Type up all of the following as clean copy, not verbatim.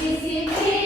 Disiplin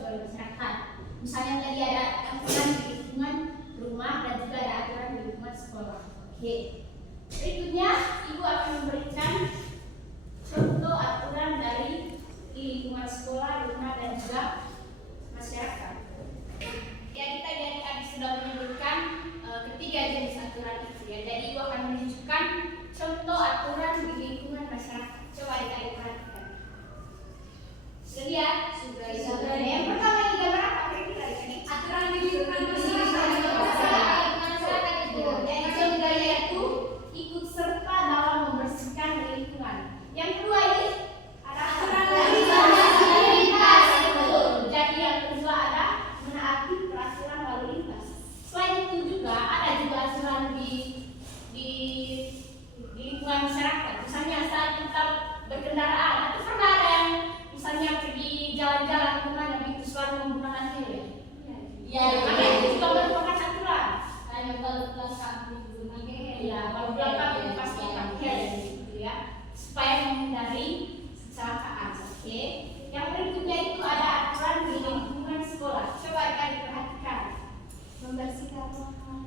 oleh masyarakat. Misalnya tadi ada aturan di lingkungan rumah dan juga ada aturan di lingkungan sekolah. Oke. Berikutnya, Ibu akan memberikan contoh aturan dari di lingkungan sekolah, rumah dan juga masyarakat. Ya, kita dari tadi sudah menyebutkan ketiga jenis aturan itu ya. Jadi Ibu akan menunjukkan contoh aturan di lingkungan masyarakat. Coba dikali perhatikan. Sudah lihat? Sudah. Yang pertama ini gambar apa? Kira-kira ini aturan di lingkungan masyarakat. Jadi contohnya itu ikut serta dalam membersihkan lingkungan. Yang kedua ini ada aturan lalu lintas. Jadi yang kedua ada menaati peraturan lalu lintas. Selain itu juga ada juga aturan di lingkungan masyarakat. Misalnya saat kita berkendaraan, atau pernah ada yang misalnya pergi jalan-jalan kemana begitu selalu menggunakan helm. Ya, karena itu juga merupakan aturan. Hanya kalau belakang menggunakan helm. Ya, kalau belakang pasti pakai helm, gitu ya, supaya menghindari kecelakaan. Oke. Yang berikutnya itu ada aturan di lingkungan sekolah. Coba kalian perhatikan. Membersihkan ruangan.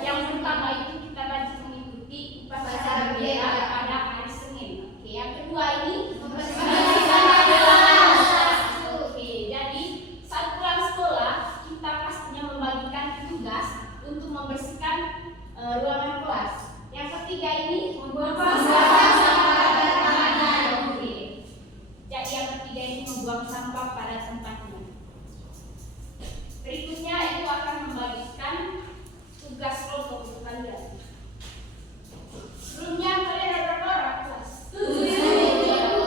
Yang pertama itu kita wajib mengikuti upacara bendera pada hari Senin. Oke. Yang kedua ini Oke. Jadi saat pulang sekolah kita pastinya membagikan tugas untuk membersihkan ruangan kelas. Yang ketiga ini membuang sampah. Oke. Jadi yang ketiga ini membuang sampah pada tempatnya. Berikutnya itu akan membagikan tugas kelompok untuk kalian. Sebelumnya kalian ada berapa orang kelas? 7.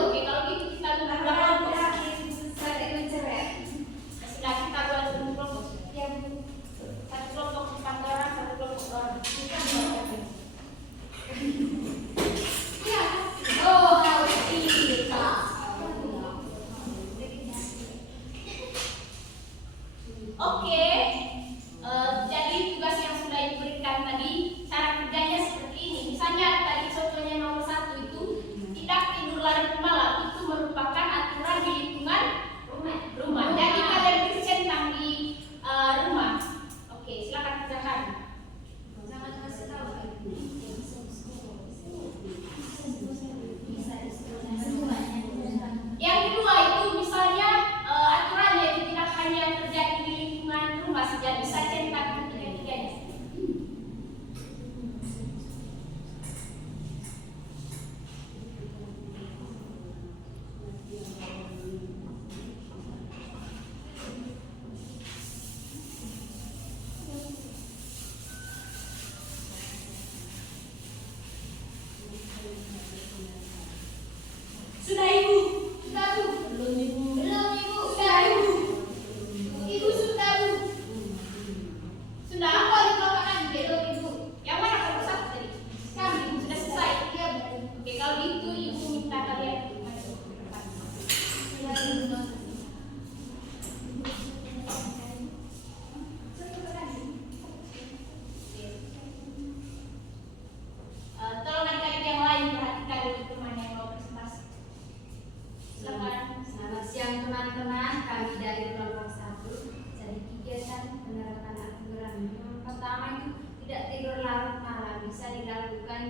Oke, kalau gitu kita buka kelompok. Sudah kita buat kelompok. Ya, satu kelompok 4 orang, satu kelompok orang. Ya. Oh, harus kita. Oke, jadi tugas yang sudah diberikan tadi cara kerjanya seperti ini. Misalnya tadi contohnya nomor 1 itu tidak tidur larut malam, itu merupakan aturan di lingkungan rumah. Jadi kalian bercentang di rumah. Oke, silakan kerjakan. Jangan kasih tahu. Yang kedua itu misalnya aturannya itu tidak hanya terjadi di lingkungan rumah saja, bisa centang ketiga-tiganya. Sudah Ibu? Sudah Bu? Belum Ibu. Sudah Ibu? Ibu sudah Bu? Sudah apa dikatakan belum Ibu? Yang mana nomor 1 tadi? Kami sudah selesai. Iya Bu. Oke, kalau gitu Ibu minta kalian masuk ke depan. Tolong adik-adik yang lain perhatikan dulu teman yang mau presentasi. Selamat siang teman-teman, kami dari kelompok 1. Jadi kegiatan penerapan aturan yang pertama itu tidak tidur larut malam, bisa dilakukan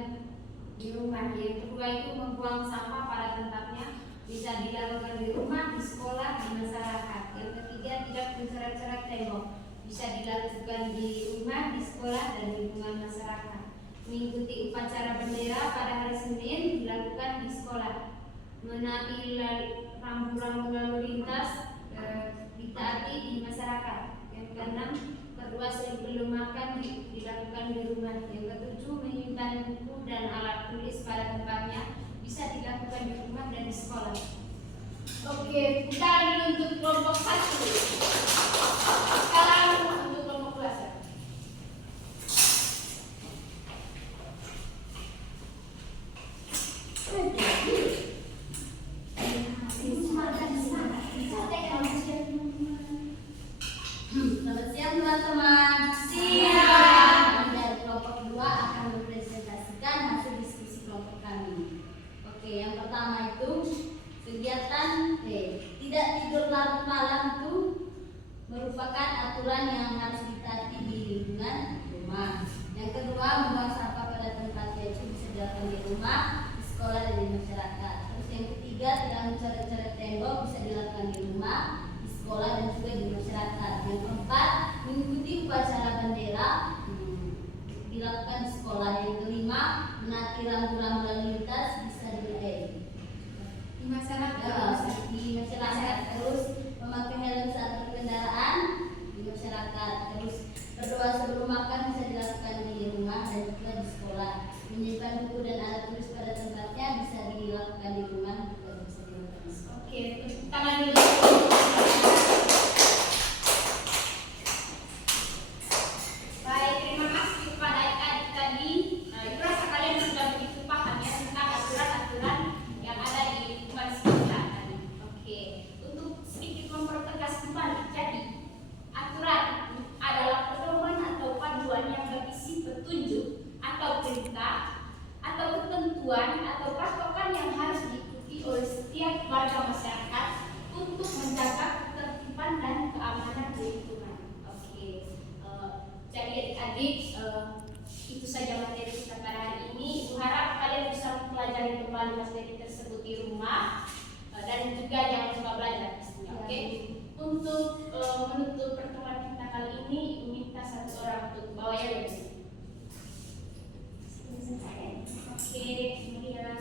di rumah. Yang kedua itu membuang sampah pada tempatnya, bisa dilakukan di rumah, di sekolah, di masyarakat. Yang ketiga tidak mencoret-coret tembok, bisa dilakukan di rumah, di sekolah, dan lingkungan masyarakat. Mengikuti upacara bendera pada hari Senin dilakukan di sekolah. Menaati rambu-rambu lalu lintas ditaati di masyarakat. Yang keenam, kedua sebelum makan dilakukan di rumah. Yang ketujuh, menyimpan buku dan alat tulis pada tempatnya, bisa dilakukan di rumah dan di sekolah. Oke, kita dulu untuk kelompok 1. Sekarang untuk kelompok 2. Selamat siang teman-teman. Siang. Dari kelompok 2 akan mempresentasikan hasil diskusi kelompok kami. Oke, yang pertama itu Kegiatan tidak tidur larut malam itu merupakan aturan yang harus ditaati di lingkungan rumah. Yang kedua, membuang sampah pada tempatnya itu bisa dilakukan di rumah, di sekolah, dan di masyarakat. Terus yang ketiga, tidak mencoret-coret tembok bisa dilakukan di rumah, di sekolah, dan juga di masyarakat. Yang keempat, mengikuti upacara bendera dilakukan di sekolah. Yang kelima, menaati rambu-rambu lalu lintas bisa Di masyarakat. di masyarakat. Terus memakai helm saat berkendaraan di masyarakat. Terus berdoa sebelum makan bisa dilakukan di rumah dan juga di sekolah. Menyimpan buku dan alat tulis pada tempatnya bisa dilakukan di rumah juga bisa dilakukan di sekolah. Oke, tepuk tangan dulu. Baik, terima kasih kepada adik-adik tadi. Ibu rasa kalian sudah begitu paham ya tentang aturan-aturan yang ada di lingkungan sekolah tadi. Oke, untuk sedikit mempertegas kembali, jadi aturan adalah pedoman atau panduan yang berisi petunjuk atau perintah atau ketentuan atau patokan yang harus diikuti oleh setiap warga masyarakat untuk menjaga ketertiban dan keamanan di lingkungan. Oke, jadi adik-adik, itu saja materi kita pada hari ini. Ibu harap kalian bisa mempelajari kembali materi tersebut di rumah dan juga jangan lupa belajar pastinya. Oke, untuk menutup pertemuan kita kali ini, Ibu minta satu orang untuk bawa ya. Oke, kemudian